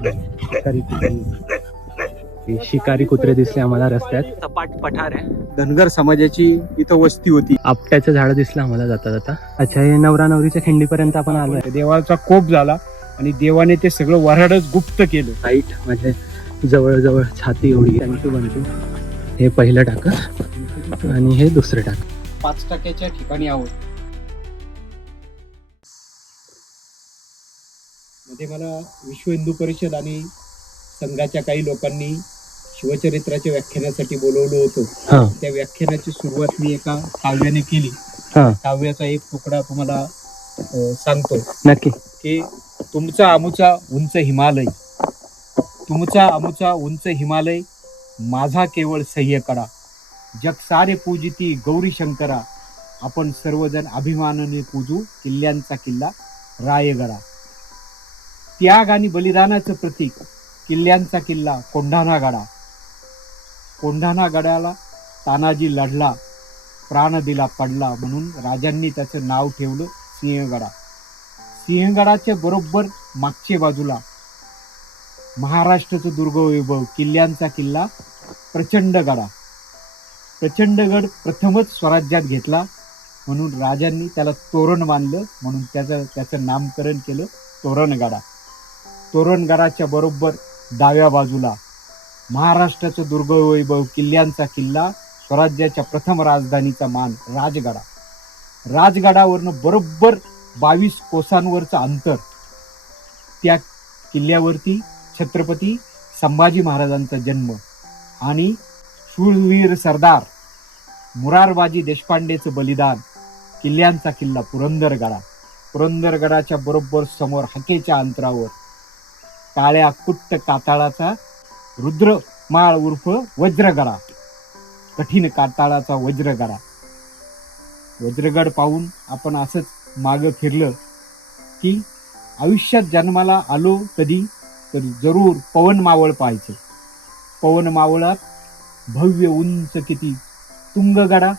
शिकारी शिकारी कुत्रे दिसले आम्हाला रस्त्यात. सपाट पठार आहे. धनगर समाजाची इथं वस्ती होती. आपट्याचं झाड दिसलं आम्हाला जाता जाता. अच्छा, हे नवरा नवरीच्या खिंडीपर्यंत आपण आलोय. देवाचा कोप झाला आणि देवाने ते सगळं वऱ्हाडच गुप्त केलं. हाईट म्हणजे जवळजवळ छाती एवढी. त्यांची बनतो. हे पहिलं टाक आणि हे दुसरं टाक. 5% ठिकाणी आहोत. मध्ये मला विश्व हिंदू परिषद आणि संघाच्या काही लोकांनी शिवचरित्राच्या व्याख्यानासाठी बोलवलं होतं. त्या व्याख्यानाची सुरुवात मी एका काव्याने केली. काव्याचा एक तुकडा तुम्हाला सांगतो. नक्की. की तुमचा आमुचा उंच हिमालय, तुमचा आमुचा उंच हिमालय, माझा केवळ सह्यकडा, जग सारे पूजिती गौरी शंकरा, आपण सर्वजण अभिमानाने पूजू किल्ल्यांचा किल्ला रायगडा. त्याग आणि बलिदानाचं प्रतीक किल्ल्यांचा किल्ला कोंढाणा गडा. कोंढाणा गडाला तानाजी लढला, प्राण दिला पडला, म्हणून राजांनी त्याचं नाव ठेवलं सिंहगडा. सिंहगडाच्या बरोबर मागच्या बाजूला महाराष्ट्राचं दुर्गवैभव किल्ल्यांचा किल्ला प्रचंडगडा. प्रचंडगड प्रथमच स्वराज्यात घेतला म्हणून राजांनी त्याला तोरण बांधलं, म्हणून त्याचं नामकरण केलं तोरणगडा. तोरणगडाच्या बरोबर डाव्या बाजूला महाराष्ट्राचं दुर्गवैभव किल्ल्यांचा किल्ला, स्वराज्याच्या प्रथम राजधानीचा मान राजगडा. राजगडावरनं बरोबर 22 कोसांवरचं अंतर. त्या किल्ल्यावरती छत्रपती संभाजी महाराजांचा जन्म आणि शूरवीर सरदार मुरारबाजी देशपांडेचं बलिदान. किल्ल्यांचा किल्ला पुरंदरगडा. पुरंदरगडाच्या बरोबर समोर हाकेच्या अंतरावर काळ्या कुट्ट काताळाचा रुद्रमाळ उर्फ वज्रगडा. कठीण काताळाचा वज्रगडा. वज्रगड पाहून आपण असंच मागं फिरलं की आयुष्यात जन्माला आलो कधी तर जरूर पवन मावळ पाहायचं. पवन मावळात भव्य उंच किती तुंगगडा.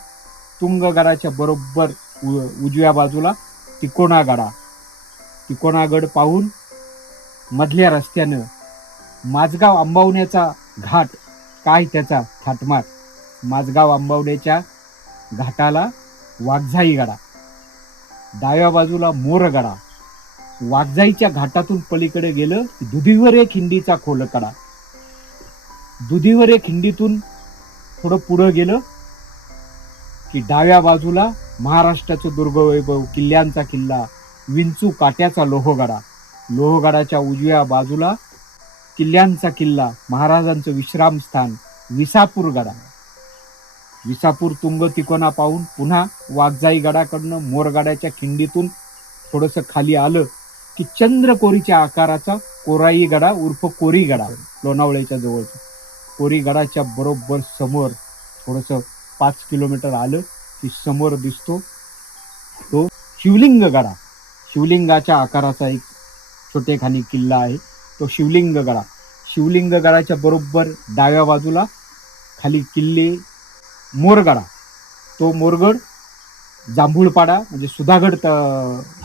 तुंगगडाच्या बरोबर उजव्या बाजूला तिकोणागडा. तिकोणागड पाहून मधल्या रस्त्यानं माझगाव आंबावण्याचा घाट. काय त्याचा थाटमाट. माझगाव आंबावण्याच्या घाटाला वाघजाई गडा. डाव्या बाजूला मोरगडा. वाघजाईच्या घाटातून पलीकडे गेलं की दुधीवरे खिंडीचा खोलकडा. दुधीवरे खिंडीतून थोडं पुढं गेलं की डाव्या बाजूला महाराष्ट्राचं दुर्गवैभव किल्ल्यांचा किल्ला विंचू काट्याचा लोहगडा. लोहगडाच्या उजव्या बाजूला किल्ल्यांचा किल्ला महाराजांचं विश्रामस्थान विसापूर गडा. विसापूर तुंग तिकोणा पाहून पुन्हा वाघजाई गडाकडनं मोरगडाच्या खिंडीतून थोडंसं खाली आलं की चंद्रकोरीच्या आकाराचा कोराई गडा उर्फ कोरी गडा, लोणावळ्याच्या जवळचा. कोरी गडाच्या बरोबर समोर थोडंसं 5 किलोमीटर आलं की समोर दिसतो तो शिवलिंग गडा. शिवलिंगाच्या आकाराचा एक छोटेखानी किल्ला आहे तो शिवलिंग गडा. शिवलिंग गडाच्या बरोबर डाव्या बाजूला खाली किल्ले मोरगडा. तो मोरगड जांभूळपाडा म्हणजे सुधागड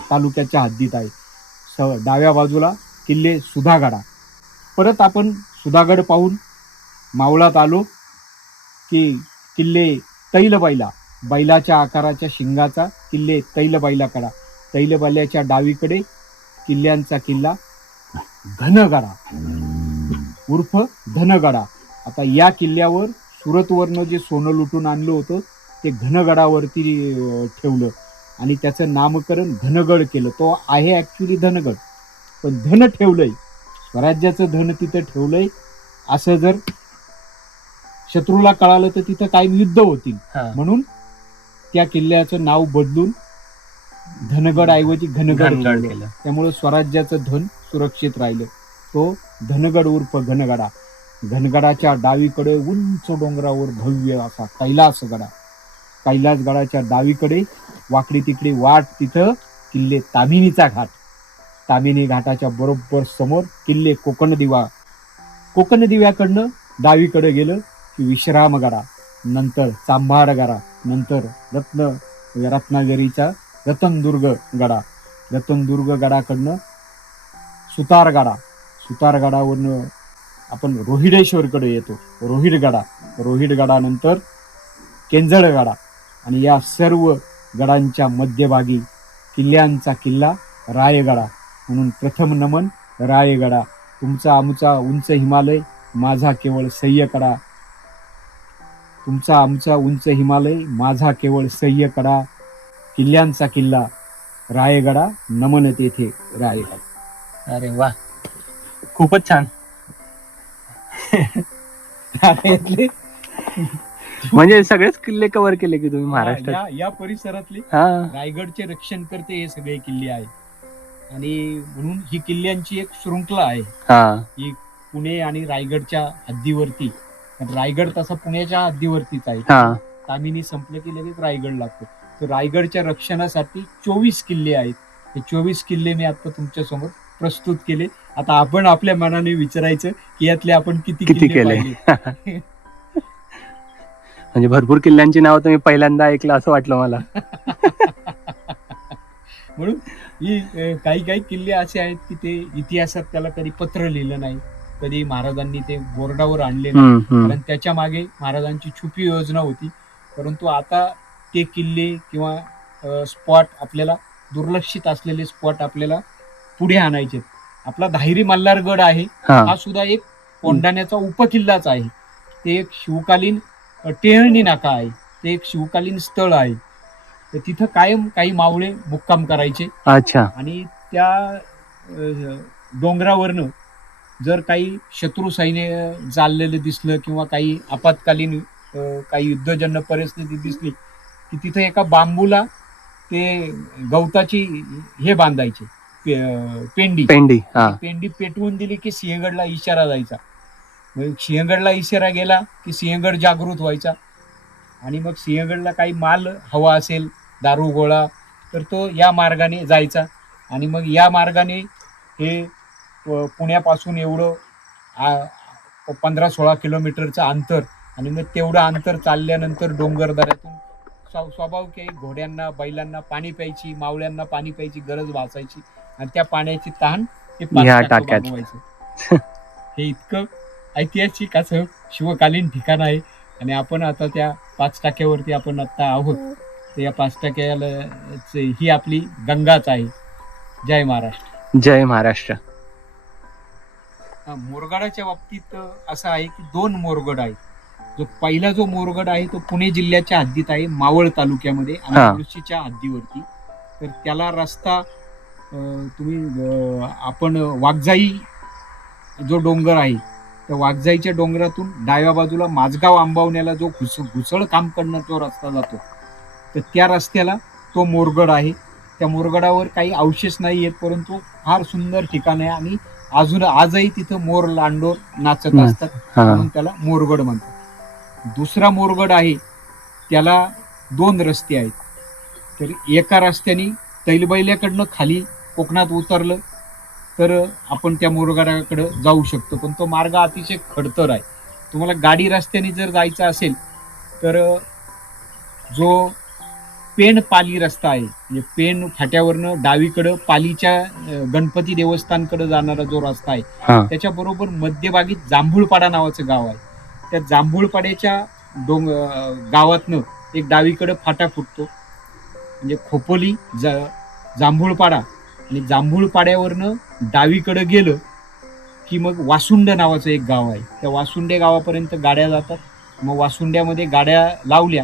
तालुक्याच्या हद्दीत आहे. डाव्या बाजूला किल्ले सुधागडा. परत आपण सुधागड पाहून मावळात आलो की किल्ले तैलबैला, बैलाच्या आकाराच्या शिंगाचा किल्ले तैलबैला कडा. तैलबैलाच्या डावीकडे किल्ल्यांचा किल्ला धनगडा उर्फ धनगडा. आता या किल्ल्यावर सुरतवरनं जे सोनं लुटून आणलं होतं ते घनगडावरती ठेवलं आणि त्याचं नामकरण धनगड केलं. तो आहे ॲक्च्युली धनगड, पण धन ठेवलंय, स्वराज्याचं धन तिथं ठेवलंय. असं जर शत्रूला कळालं तर तिथं कायम युद्ध होतील, म्हणून त्या किल्ल्याचं नाव बदलून धनगड ऐवजी घनगड केलं. त्यामुळे स्वराज्याचं धन सुरक्षित राहिलं. तो धनगड उर्फ घनगडा. घनगडाच्या डावीकडे उंच डोंगरावर भव्य असा कैलासगडा. कैलासगडाच्या डावीकडे वाकडी तिकडे वाट, तिथं किल्ले तामिनीचा घाट. तामिनी घाटाच्या बरोबर समोर किल्ले कोकणदिवा. कोकणदिव्याकडनं डावीकडे गेलं की विश्रामगडा, नंतर चांभाडगडा, नंतर रत्नागिरीचा रतनदुर्ग गडा. रतनदुर्ग गडाकडनं सुतारगडा. सुतारगडावरनं आपण रोहिडेश्वरकडे येतो. रोहिडगडानंतर केंजळगडा आणि या सर्व गडांच्या मध्यभागी किल्ल्यांचा किल्ला रायगडा. म्हणून प्रथम नमन रायगडा. तुमचा आमचा उंच हिमालय, माझा केवळ सह्यकडा. तुमचा आमचा उंच हिमालय, माझा केवळ सह्यकडा. किल्ल्यांचा किल्ला रायगडा, नमन तेथे रायगडा. अरे वा, खूपच छान. म्हणजे सगळेच किल्ले कव्हर केले की तुम्ही महाराष्ट्रात? या परिसरातले हा, रायगडचे रक्षण करते हे सगळे किल्ले आहे. आणि म्हणून ही किल्ल्यांची एक शृंखला आहे. हा, ही पुणे आणि रायगडच्या हद्दीवरती. रायगड तसा पुण्याच्या हद्दीवरतीच आहे. हा. तामिनी संपलं की लगेच रायगड लागतो. तर रायगडच्या रक्षणासाठी 24 किल्ले आहेत. हे 24 किल्ले मी आता तुमच्या समोर प्रस्तुत केले. आता आपण आपल्या मनाने विचारायचं की यातले आपण किती केले. पाहिले. म्हणजे भरपूर किल्ल्यांची नाव तुम्ही पहिल्यांदा ऐकलं असं वाटलं मला. म्हणून ही काही काही किल्ले असे आहेत की ते इतिहासात त्याला कधी पत्र लिहिलं नाही, कधी महाराजांनी ते बोर्डावर आणले नाही. कारण त्याच्या मागे महाराजांची छुपी योजना होती. परंतु आता ते किल्ले किंवा स्पॉट आपल्याला दुर्लक्षित असलेले स्पॉट आपल्याला पुढे आणायचे. आपला धायरी मल्हारगड आहे, हा सुद्धा एक कोंढाण्याचा उपकिल्लाच आहे. ते एक शिवकालीन टेहळणी नाका आहे. ते एक शिवकालीन स्थळ आहे. तर तिथं कायम काही मावळे मुक्काम करायचे. अच्छा. आणि त्या डोंगरावरनं जर काही शत्रू सैन्य चाललेलं दिसलं किंवा काही आपत्कालीन काही युद्धजन्य परिस्थिती दिसली की तिथं एका बांबूला ते गवताची हे बांधायचे, पेंडी. पेंडी पेटवून दिली की सिंहगडला इशारा जायचा. मग सिंहगडला इशारा गेला की सिंहगड जागृत व्हायचा. आणि मग सिंहगडला काही माल हवा असेल, दारू गोळा, तर तो या मार्गाने जायचा. आणि मग या मार्गाने हे पुण्यापासून एवढं 15-16 किलोमीटरचं अंतर. आणि मग तेवढं अंतर चालल्यानंतर डोंगरदऱ्यातून स्वाभाविक आहे घोड्यांना, बैलांना पाणी प्यायची, मावळ्यांना पाणी प्यायची गरज भासायची. आणि त्या पाण्याची तहान हे भागवायचं. हे इतकं ऐतिहासिक असं शिवकालीन ठिकाण आहे. आणि आपण आता त्या 5 टाक्यावरती आपण आता आहोत. तर या 5 टाक्याला ही आपली गंगाच आहे. जय महाराष्ट्र. जय महाराष्ट्र. मोरगडाच्या बाबतीत असं आहे की 2 मोरगड आहेत. जो पहिला जो मोरगड आहे तो पुणे जिल्ह्याच्या हद्दीत आहे, मावळ तालुक्यामध्ये आणि मुळशीच्या हद्दीवरती. तर त्याला रस्ता तुम्ही आपण वाघजाई जो डोंगर आहे त्या वाघजाईच्या डोंगरातून डाव्या बाजूला माझगाव आंबावण्याला जो घुसळ काम करणं जो रस्ता जातो, तर त्या रस्त्याला तो मोरगड आहे. त्या मोरगडावर काही अवशेष नाही आहेत, परंतु फार सुंदर ठिकाण आहे. आणि आजही तिथं मोर लांडोर नाचत असतात, म्हणून त्याला मोरगड म्हणतात. दुसरा मोरगड आहे त्याला 2 रस्ते आहेत. तर एका रस्त्याने तैलबैल्याकडनं खाली कोकणात उतरलं तर आपण त्या मोरगडाकडे जाऊ शकतो. पण तो मार्ग अतिशय खडतर आहे. तुम्हाला गाडी रस्त्याने जर जायचं असेल तर जो पेण पाली रस्ता आहे, म्हणजे पेण फाट्यावरनं डावीकडं पालीच्या गणपती देवस्थानकडे जाणारा जो रस्ता आहे, त्याच्याबरोबर मध्यभागी जांभूळपाडा नावाचं गाव आहे. त्या जांभूळपाड्याच्या गावातनं एक डावीकडं फाटा फुटतो, म्हणजे खोपोली जांभूळपाडा. आणि जांभूळपाड्यावरनं डावीकडे गेलं की मग वासुंड नावाचं एक गाव आहे. त्या वासुंडे गावापर्यंत गाड्या जातात. मग वासुंड्यामध्ये गाड्या लावल्या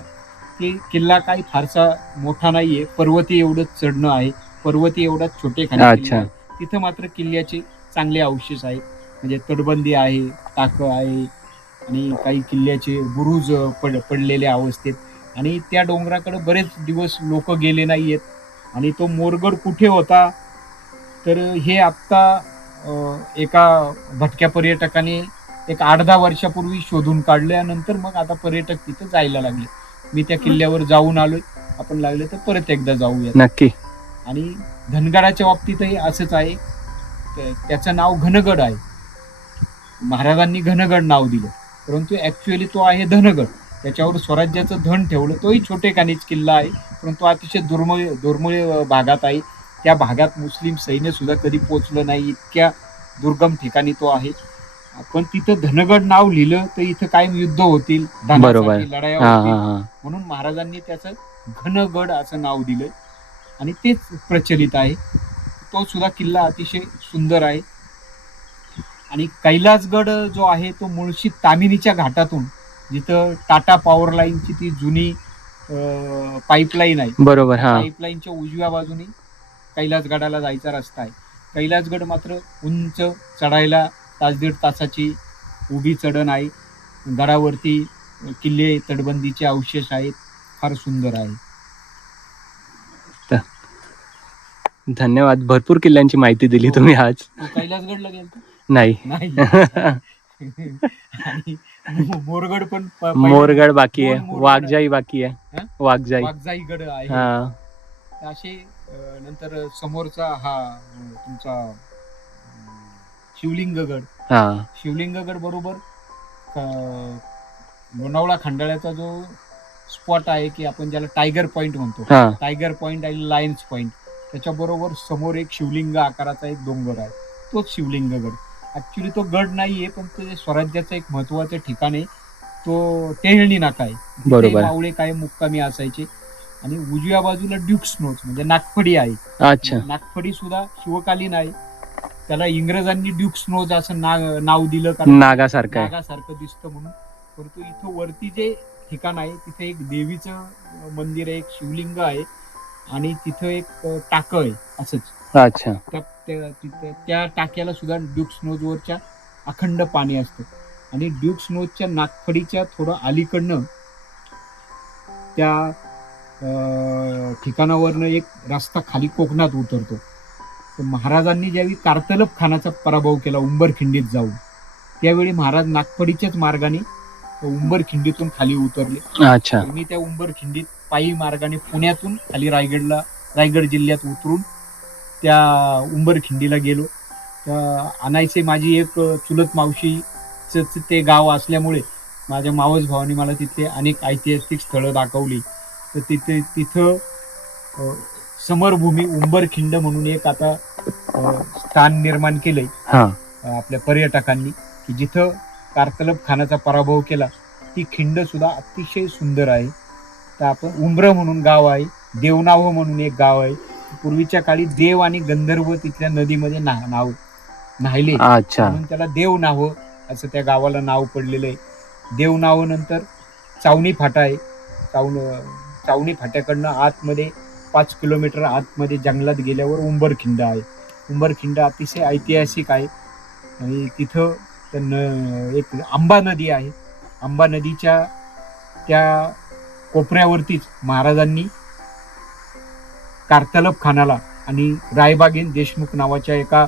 की किल्ला काही फारसा मोठा नाहीये, पर्वती एवढंच चढणं आहे, पर्वती एवढाच छोटे खाणे. तिथं मात्र किल्ल्याचे चांगले अवशेष आहेत, म्हणजे तटबंदी आहे, टाकं आहे आणि काही किल्ल्याचे बुरुज पडलेल्या अवस्थेत. आणि त्या डोंगराकडे बरेच दिवस लोक गेले नाहीयेत. आणि तो मोरगड कुठे होता तर हे आत्ता एका भटक्या पर्यटकाने एक 8-10 वर्षापूर्वी शोधून काढल्यानंतर मग आता पर्यटक तिथे जायला लागले. मी त्या किल्ल्यावर जाऊन आलोय, आपण लागले तर परत एकदा जाऊया नक्की. आणि धनगडाच्या बाबतीतही असंच आहे. त्याचं नाव घनगड आहे. महाराजांनी घनगड नाव दिलं, परंतु ऍक्च्युअली तो आहे धनगड. त्याच्यावर स्वराज्याचं धन ठेवलं. तोही छोटे खानीच किल्ला आहे, परंतु अतिशय दुर्मिळ भागात आहे. त्या भागात मुस्लिम सैन्य सुद्धा कधी पोचलं नाही. इतक्या दुर्गम ठिकाणी तो आहे. पण तिथं धनगड नाव लिहिलं तर इथं कायम युद्ध होतील, बरोबर. धनासाठी लढाया हा होतील, हा हा. म्हणून महाराजांनी त्याचं घनगड असं नाव दिलंय आणि तेच प्रचलित आहे. तो सुद्धा किल्ला अतिशय सुंदर आहे. आणि कैलासगड जो आहे तो मुळशी तामिनीच्या घाटातून, जिथं टाटा पॉवर लाईनची ती जुनी पाईपलाईन आहे, बरोबर. हा. पाईपलाईनच्या उजव्या बाजूने कैलासगडाला जायचा रस्ता आहे. कैलासगड मात्र उंच, चढायला तास दीड तासाची उभी चढण आहे. गडावरती किल्ले तटबंदीचे अवशेष आहेत. फार सुंदर आहे. धन्यवाद. भरपूर किल्ल्यांची माहिती दिली तुम्ही आज. तू कैलासगडला गेलता? नाही. नाही. आणि मोरगड पण मोरगड बाकी आहे, मोरगड वाघजाई बाकी आहे. हा? वाघजाई. वाघजाईगड आहे. हा. असे नंतर समोरचा हा तुमचा शिवलिंगगड. हा. शिवलिंगगड बरोबर लोणावळा खंडाळ्याचा जो स्पॉट आहे की आपण ज्याला टायगर पॉइंट म्हणतो, हा. टायगर पॉइंट आणि लायन्स पॉइंट, त्याच्याबरोबर समोर एक शिवलिंग आकाराचा एक डोंगर आहे, तोच शिवलिंगगड. ऍक्च्युली तो गड नाहीये, पण ते स्वराज्याचं एक महत्वाचं ठिकाण आहे. तो टेहळणी नाका आहे, बरोबर. मावळे काय मुक्कामी असायचे. आणि उजव्या बाजूला ड्यूक्स नोच म्हणजे नागफडी आहे. अच्छा. नागफडी सुद्धा शिवकालीन आहे. त्याला इंग्रजांनी ड्यूक्स नोज असं नाव दिलं, कारण नागासारखं आहे. नागासारखं दिसतं म्हणून. परंतु इथं वरती जे ठिकाण आहे तिथे एक देवीचं मंदिर आहे, एक शिवलिंग आहे आणि तिथं एक टाकं आहे असंच. अच्छा. त्या टाक्याला सुद्धा ड्यूक्स नोजवरच्या अखंड पाणी असतं. आणि ड्यूक्स नोजच्या नागफडीच्या थोडं अलीकडनं त्या ठिकाणावरनं एक रस्ता खाली कोकणात उतरतो. तर महाराजांनी ज्यावेळी कारतलब खानाचा पराभव केला उंबरखिंडीत जाऊन, त्यावेळी महाराज नागफडीच्याच मार्गाने उंबरखिंडीतून खाली उतरले. अच्छा. मी त्या उंबरखिंडीत पायी मार्गाने पुण्यातून खाली रायगड जिल्ह्यात उतरून त्या उंबरखिंडीला गेलो. अनायसे माझी एक चुलत मावशीच ते गाव असल्यामुळे माझ्या मावस भावाने मला तिथले अनेक ऐतिहासिक स्थळं दाखवली. तर तिथं समरभूमी उंबरखिंड म्हणून एक आता स्थान निर्माण केलंय आपल्या पर्यटकांनी, की जिथं कारतलब खानाचा पराभव केला. ती खिंड सुद्धा अतिशय सुंदर आहे. तर आपण उंब्र म्हणून गाव आहे, देवनाव म्हणून एक गाव आहे. पूर्वीच्या काळी देव आणि गंधर्व तिथल्या नदीमध्ये न्हायले, म्हणून त्याला देवनाव असं त्या गावाला नाव पडलेलं आहे. देवनाव नंतर चावणी फाटा आहे. चावणी फाट्याकडनं आतमध्ये 5 किलोमीटर आतमध्ये जंगलात गेल्यावर उंबरखिंड आहे. उंबरखिंड अतिशय ऐतिहासिक आहे. आणि तिथं एक आंबा नदी आहे. आंबा नदीच्या त्या कोपऱ्यावरतीच महाराजांनी कारतलब खानाला आणि रायबागेन देशमुख नावाच्या एका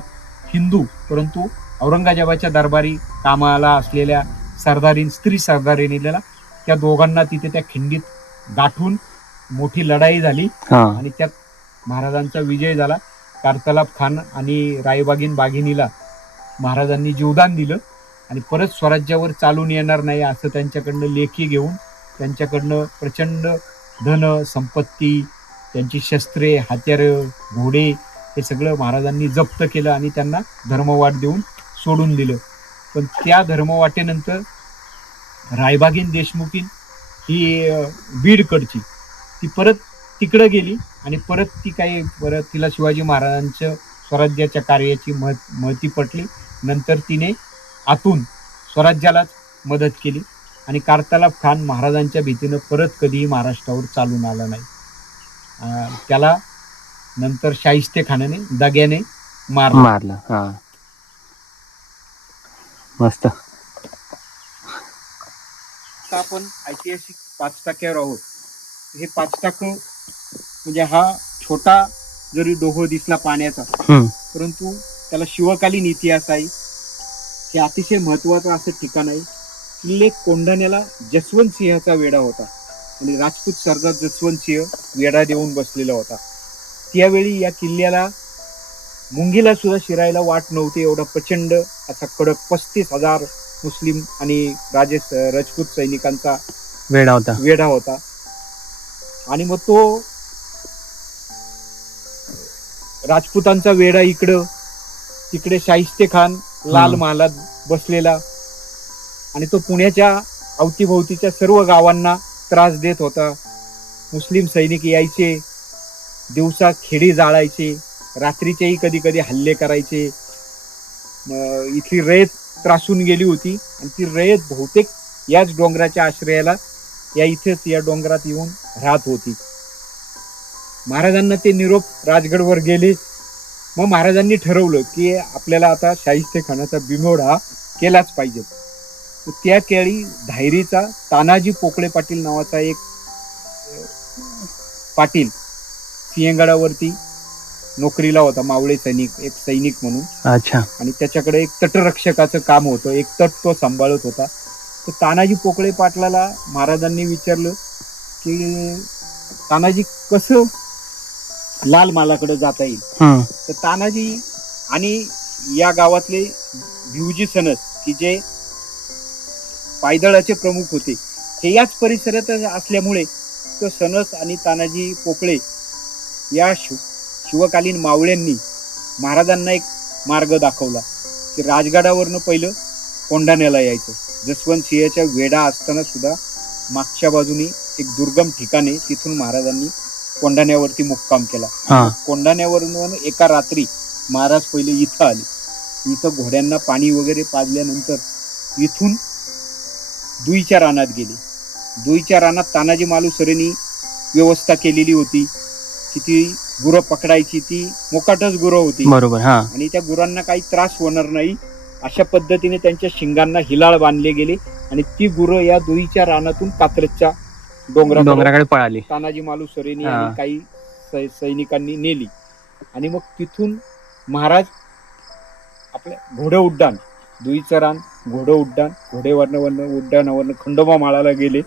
हिंदू परंतु औरंगजेबाच्या दरबारी कामाला असलेल्या स्त्री सरदारिणीला, त्या दोघांना तिथे त्या खिंडीत गाठून मोठी लढाई झाली आणि त्यात महाराजांचा विजय झाला. कारतलब खान आणि रायबागीन बाघिनीला महाराजांनी जीवदान दिलं आणि परत स्वराज्यावर चालून येणार नाही असं त्यांच्याकडनं लेखी घेऊन त्यांच्याकडनं प्रचंड धन संपत्ती, त्यांची शस्त्रे, हत्यारं, घोडे हे सगळं महाराजांनी जप्त केलं आणि त्यांना धर्मवाट देऊन सोडून दिलं. पण त्या धर्मवाटेनंतर रायबागीन देशमुखीन ही बीडकडची ती परत तिकडं गेली आणि परत तिला शिवाजी महाराजांच्या स्वराज्याच्या कार्याची महती पटली. नंतर तिने आतून स्वराज्यालाच मदत केली आणि कारतलब खान महाराजांच्या भीतीनं परत कधीही महाराष्ट्रावर चालून आला नाही. त्याला नंतर शाहिस्ते खानाने दग्याने मारला. मस्त. आपण ऐतिहासिक 5 टाक्यावर आहोत. हे 5 टाकं म्हणजे हा छोटा जरी डोह दिसला पाण्याचा, परंतु त्याला शिवकालीन इतिहास आहे. हे अतिशय महत्वाचं असं ठिकाण आहे. किल्ले कोंढाण्याला जसवंत सिंहाचा वेढा होता आणि राजपूत सरदार जसवंत सिंह वेढा देऊन बसलेला होता. त्यावेळी या किल्ल्याला मुंगीला सुद्धा शिरायला वाट नव्हती, एवढा प्रचंड असा कडक 35,000 मुस्लिम आणि राजपूत सैनिकांचा वेढा होता. आणि मग तो राजपुतांचा वेढा इकडं तिकडे शाहिस्ते खान लाल महालात बसलेला आणि तो पुण्याच्या अवतीभोवतीच्या सर्व गावांना त्रास देत होता. मुस्लिम सैनिक यायचे, दिवसा खेडी जाळायचे, रात्रीचेही कधी कधी हल्ले करायचे. इथली रयत त्रासून गेली होती आणि ती रयत बहुतेक याच डोंगराच्या आश्रयाला या डोंगरात येऊन राहत होती. महाराजांना ते निरोप राजगडवर गेले. मग महाराजांनी ठरवलं की आपल्याला आता शाहिस्ते खानाचा बिमोड हा केलाच पाहिजे. त्या केळी धायरीचा तानाजी पोकळे पाटील नावाचा एक पाटील सिंहगडावरती नोकरीला होता, मावळे सैनिक, एक सैनिक म्हणून. अच्छा. आणि त्याच्याकडे एक तटरक्षकाचं काम होतं, एक तट तो सांभाळत होता. तर तानाजी पोकळे पाटलाला महाराजांनी विचारलं की तानाजी कसं लाल महालाकडे जाता येईल. तर तानाजी आणि या गावातले भिवजी सनस की जे पायदळाचे प्रमुख होते हे याच परिसरात असल्यामुळे तो सनस आणि तानाजी पोकळे या शिवकालीन मावळ्यांनी महाराजांना एक मार्ग दाखवला की राजगडावरनं पहिलं कोंढाण्याला यायचं. जसवंत सिंहच्या वेढा असताना सुद्धा मागच्या बाजूनी एक दुर्गम ठिकाणी तिथून महाराजांनी कोंढाण्यावरती मुक्काम केला. कोंढाण्यावरून एका रात्री महाराज पहिले इथं आले. इथं घोड्यांना पाणी वगैरे पाजल्यानंतर इथून दुईच्या रानात गेले. दुईच्या रानात तानाजी मालुसरेंनी व्यवस्था केलेली होती की ती गुरं पकडायची, ती मोकाटच गुरं होती. बरोबर. आणि त्या गुरांना काही त्रास होणार नाही अशा पद्धतीने त्यांच्या शिंगांना हिलाळ बांधले गेले आणि ती गुरं या दुईच्या रानातून कात्रजच्या डोंगराकडे पळाली. तानाजी मालुसरेंनी आणि काही सैनिकांनी नेली. आणि मग तिथून महाराज आपल्या घोडे उड्डाण, दुईचं रान, घोडं उड्डाण, घोडेवरनं उड्डाणावरनं खंडोबा माळाला गेले.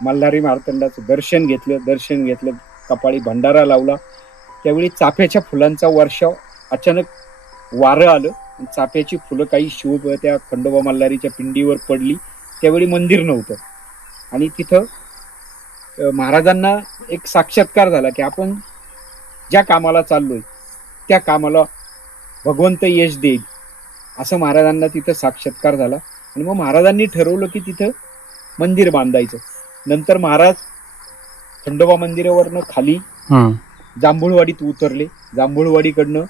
मल्हारी मार्तंडाचं दर्शन घेतलं, कपाळी भंडारा लावला. त्यावेळी चाफ्याच्या फुलांचा वर्षाव अचानक वारं आलं आणि चाफ्याची फुलं काही त्या खंडोबा मल्हारीच्या पिंडीवर पडली. त्यावेळी मंदिर नव्हतं आणि तिथं महाराजांना एक साक्षात्कार झाला की आपण ज्या कामाला चाललोय त्या कामाला भगवंत यश देईल, असं महाराजांना तिथं साक्षात्कार झाला. आणि मग महाराजांनी ठरवलं की तिथं मंदिर बांधायचं. नंतर महाराज खंडोबा मंदिरावरनं खाली जांभूळवाडीत उतरले. जांभूळवाडीकडनं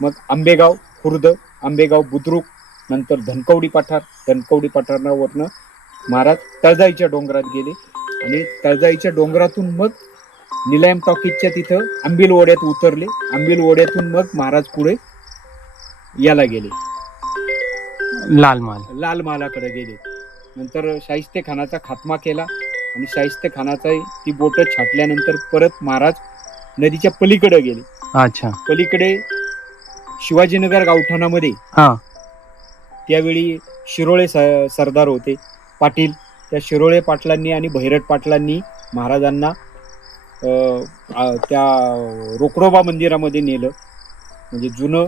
मग आंबेगाव खुर्द, आंबेगाव बुद्रुक, नंतर धनकवडी पठारावरनं महाराज तळजाईच्या डोंगरात गेले. आणि तळजाईच्या डोंगरातून मग निलायम टॉकीजच्या तिथं आंबिलवड्यात उतरले. आंबिलवड्यातून मग महाराज पुढे याला गेले, लाल महालाकडे गेले. नंतर शाहिस्ते खानाचा खात्मा केला आणि शाहिस्ते खानाचा ती बोट छाटल्यानंतर परत महाराज नदीच्या पलीकडे गेले. अच्छा. पलीकडे शिवाजीनगर गावठाणामध्ये त्यावेळी शिरोळे सरदार होते पाटील. त्या शिरोळे पाटलांनी आणि भैरट पाटलांनी महाराजांना त्या रोकडोबा मंदिरामध्ये नेलं, म्हणजे जुनं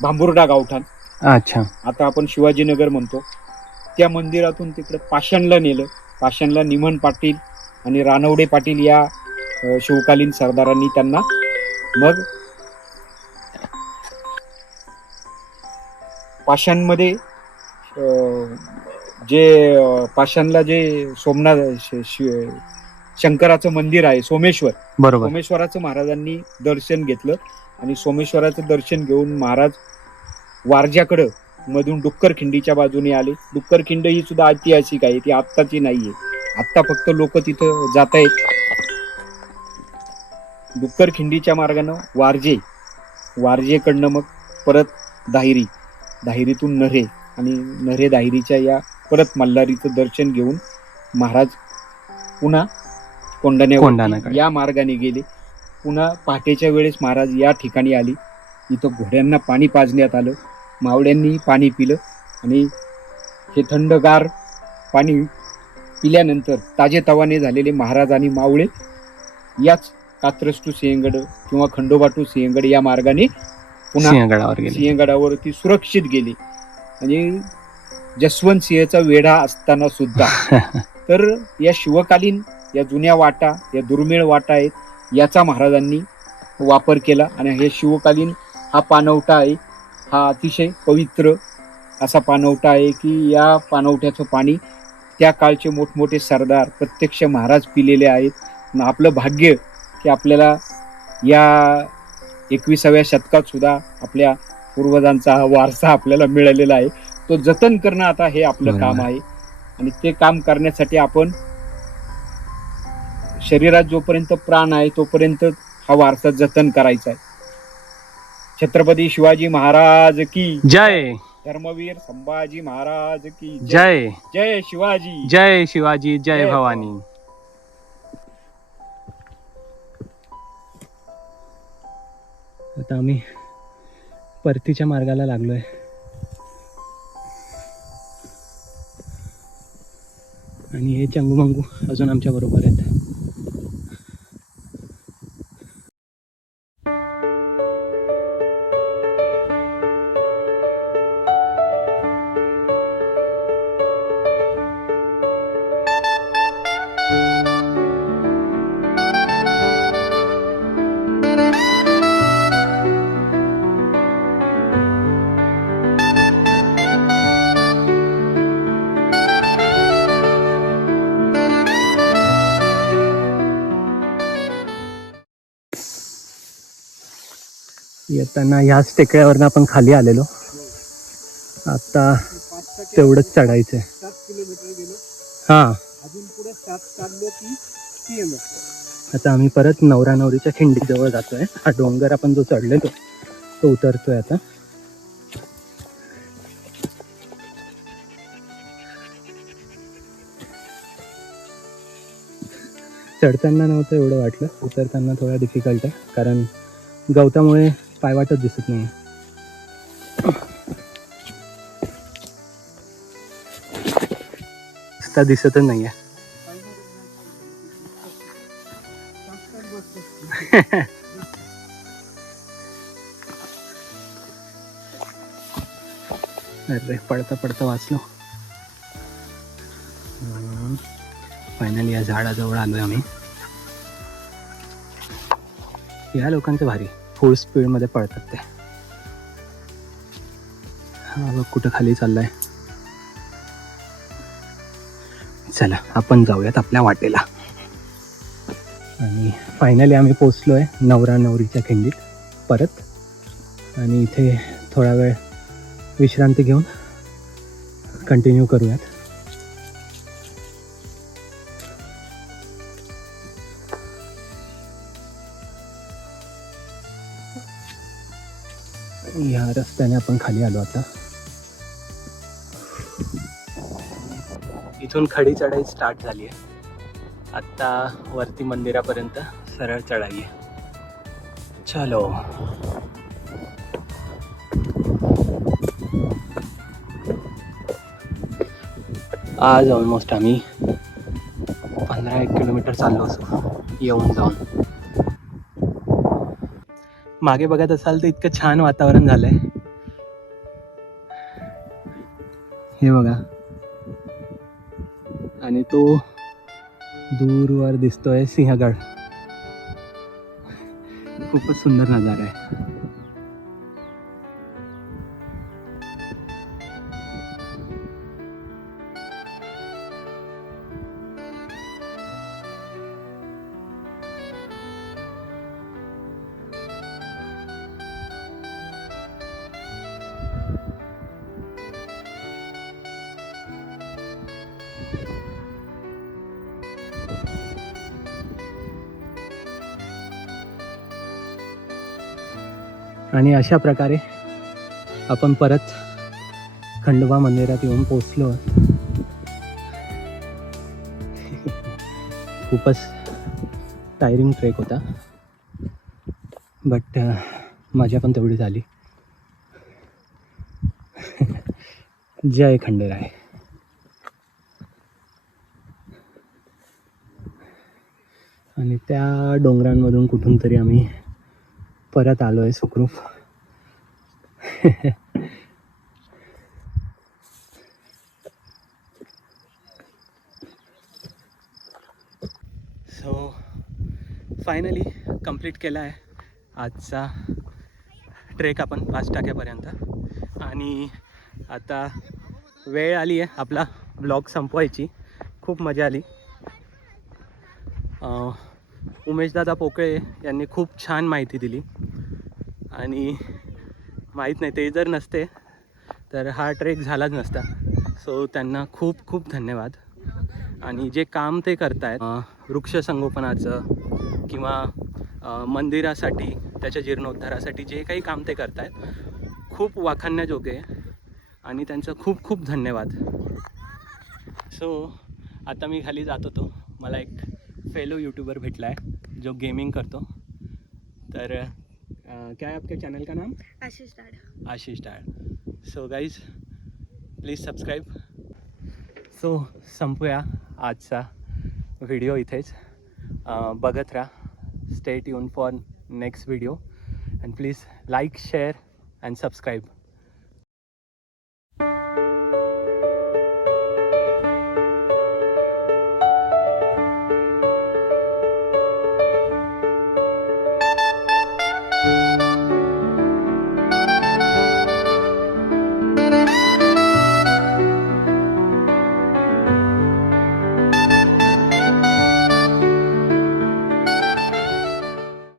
भांबुर्डा गावठाण. अच्छा. आता आपण शिवाजीनगर म्हणतो. त्या मंदिरातून तिकडे पाषाणला नेलं. पाषाणला निमन पाटील आणि रानवडे पाटील या शिवकालीन सरदारांनी त्यांना मग पाषाणमध्ये पाषाणला जे सोमनाथ शंकराचं मंदिर आहे सोमेश्वर, बरोबर, सोमेश्वराचं महाराजांनी दर्शन घेतलं. आणि सोमेश्वराचं दर्शन घेऊन महाराज वारज्याकडं मधून डुक्करखिंडीच्या बाजूने आले. डुक्करखिंड ही सुद्धा ऐतिहासिक आहे, ती आत्ताची नाहीये. आत्ता फक्त लोक तिथं जात आहेत. डुक्करखिंडीच्या मार्गानं वारजेकडनं मग परत दाहिरीतून नऱ्हे आणि नऱ्हे दाहिरीच्या या परत मल्हारीचं दर्शन घेऊन महाराज पुन्हा कोंढाण्याकडे या मार्गाने गेले. पुन्हा पहाटेच्या वेळेस महाराज या ठिकाणी आली. इथं घोड्यांना पाणी पाजण्यात आलं. मावळ्यांनी पाणी पिलं आणि हे थंडगार पाणी पिल्यानंतर ताजेतवाने झालेले महाराज आणि मावळे याच कात्रज टू सिंहगड किंवा खंडोबा टू सिंहगड या मार्गाने पुन्हा सिंहगडावरती सुरक्षित गेले. आणि जसवंत सिंहचा वेढा असताना सुद्धा तर या शिवकालीन या जुन्या वाटा, या दुर्मिळ वाटा आहेत, याचा महाराजांनी वापर केला. आणि हे शिवकालीन हा पाणवठा आहे, हा अतिशय पवित्र असा पाणवठा आहे की या पाणवठ्याचं पाणी त्या काळचे मोठमोठे सरदार प्रत्यक्ष महाराज पिलेले आहेत. आणि आपलं भाग्य की आपल्याला या 21व्या शतकात सुद्धा आपल्या पूर्वजांचा हा वारसा आपल्याला मिळालेला आहे. तो जतन करणं आता हे आपलं काम आहे. आणि ते काम करण्यासाठी आपण शरीरात जोपर्यंत प्राण आहे तोपर्यंत हा वारसा जतन करायचा आहे. छत्रपती शिवाजी महाराज की जय. धर्मवीर संभाजी महाराज की जय. जय शिवाजी. जय शिवाजी. जय जय भवानी. आता आम्ही परतीच्या मार्गाला लागलोय. आणि हे चंगूमंगू अजून आमच्या बरोबर आहेत. येताना ह्याच टेकड्यावरनं आपण खाली आलेलो. आता तेवढंच चढायचंय. 7 किलोमीटर गेलो. हां. अजून पुढे 7 चाललो की PM. आता आम्ही परत नवरा नवरीच्या खिंडीजवळ जातोय. हा डोंगर आपण जो चढलेलो तो उतरतोय आता. चढताना नव्हतं एवढं वाटलं, उतरताना थोडा डिफिकल्ट आहे कारण गवतामुळे पायवाटच दिसत नाही. रस्ता दिसतच नाहीये. अरे पडता पडता वाचलो. फायनली या झाडाजवळ आलोय आम्ही. या लोकांचं भारी फुल स्पीड मध्ये पळतात ते. हा बघ कुठं खाली चाललाय. चला आपण जाऊयात आपल्या वाटेला. आणि फायनली आम्ही पोचलोय नवरा नवरीच्या खिंडीत परत. आणि इथे थोडा वेळ विश्रांती घेऊन कंटिन्यू करूयात. या रस्त्याने आपण खाली आलो. आता इथून खडी चढाई स्टार्ट झाली आहे. आता वरती मंदिरापर्यंत सरळ चढाई आहे. चलो. आज ऑलमोस्ट आम्ही 15-1 किलोमीटर चाललो असो येऊन जाऊन. मागे बघत असाल तर इतकं छान वातावरण झालंय. हे बघा. आणि तो दूरवर दिसतोय सिंहगड. खूपच सुंदर नजारा आहे. आणि अशा प्रकारे आपण परत खंडोबा मंदिरात येऊन पोचलो. खूपच टायरिंग ट्रेक होता बट मजा पण तेवढी झाली. जय खंडेराय. आणि त्या डोंगरांमधून कुठून तरी आम्ही परत आलोय सुखरूप. सो फायनली कंप्लीट केला आहे आजचा ट्रेक आपण 5 टाक्यापर्यंत. आणि आता वेळ आली आहे आपला ब्लॉग संपवायची. खूप मजा आली. उमेशदादा पोकळे यांनी खूप छान माहिती दिली आणि माहीत नाही ते जर नसते तर हा ट्रेक झालाच नसता. सो त्यांना खूप खूप धन्यवाद. आणि जे काम ते करत आहेत वृक्षसंगोपनाचं किंवा मंदिरासाठी त्याच्या जीर्णोद्धारासाठी जे काही काम ते करत आहेत खूप वाखाणण्याजोगे आणि त्यांचं खूप खूप धन्यवाद. सो आता मी खाली जात होतो. मला एक फेलो यूट्यूबर भेटला है जो गेमिंग करतो. तर क्या है आपके चैनल का नाम? Ashish Dal. So guys please subscribe. So संपूया आजचा व्हिडिओ इथेच. बघत राहा. Stay tune for next video and please like share and subscribe.